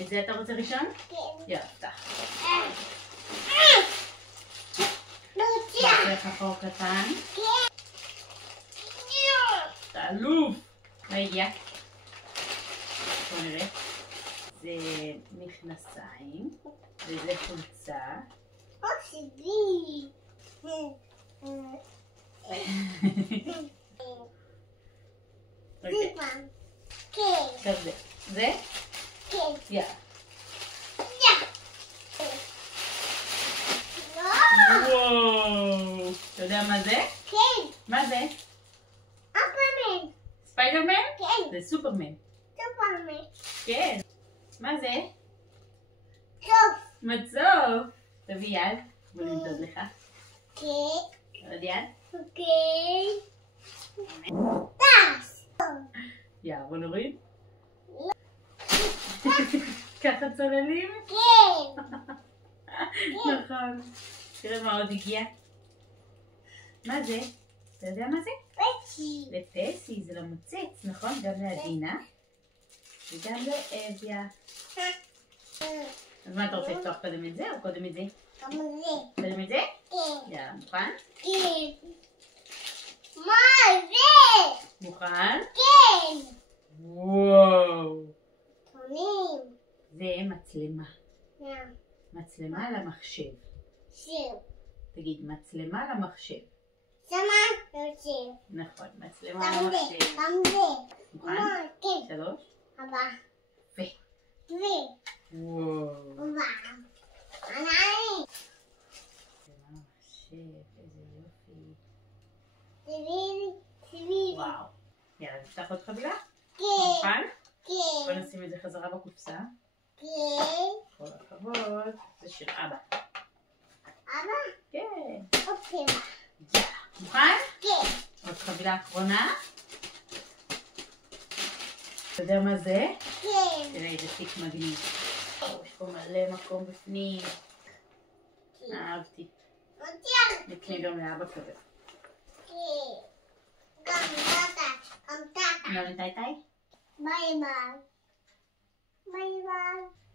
את זה אתה רוצה ראשון? כן. יאללה, פתח. רוצה. נעשה לך חור קטן. כן. אתה אלוף. מה הגיע? בוא נראה. זה מכנסיים, וזה חולצה. שלי. כן. עכשיו זה. זה? כן. יאללה. וואו. אתה יודע מה זה? כן. מה זה? אופרמן. ספיידרמן? כן. זה סופרמן. סופרמן. כן. מה זה? סוף. מצוף. תביא יד. בוא נמדוד לך. כן. עוד יד. אוקיי. טס. יאללה, בוא נוריד. ככה צוללים? כן. נכון. תראה מה עוד הגיע. מה זה? אתה יודע מה זה? פצ'י. לטסי, זה למוצץ, נכון? גם לעדינה. וגם לאביה. אז מה אתה רוצה לפתוח קודם את זה או קודם את זה? גם זה. קודם את זה? כן. יאללה, מוכן? כן. מה זה? מוכן? כן. וואו. תונים. זה מצלמה. מצלמה למחשב. שיר. תגיד, מצלמה למחשב. שמה? יושב. נכון, מצלמה גם זה. למחשב. גם זה. מוכן? כן. 3. הבא. ו. וואו. הבא. עניים. מצלמה למחשב, איזה יופי. תראי. וואו. יאללה, נפתח עוד חבילה? כן. מוכן? בוא כן. נשים את זה חזרה בקופסה. כן. כל הכבוד. זה של אבא. אבא? כן. אוקיי. יאללה. מוכן? כן. עוד חבילה אחרונה. אתה יודע מה זה? כן. תראה איזה תיק מגניב. יש פה מלא מקום בפנים. אהבתי. נקנה גם לאבא כזה. כן. גם טאטה. גם טאטה. גם לטייטאי? ביי ביי. ביי ביי.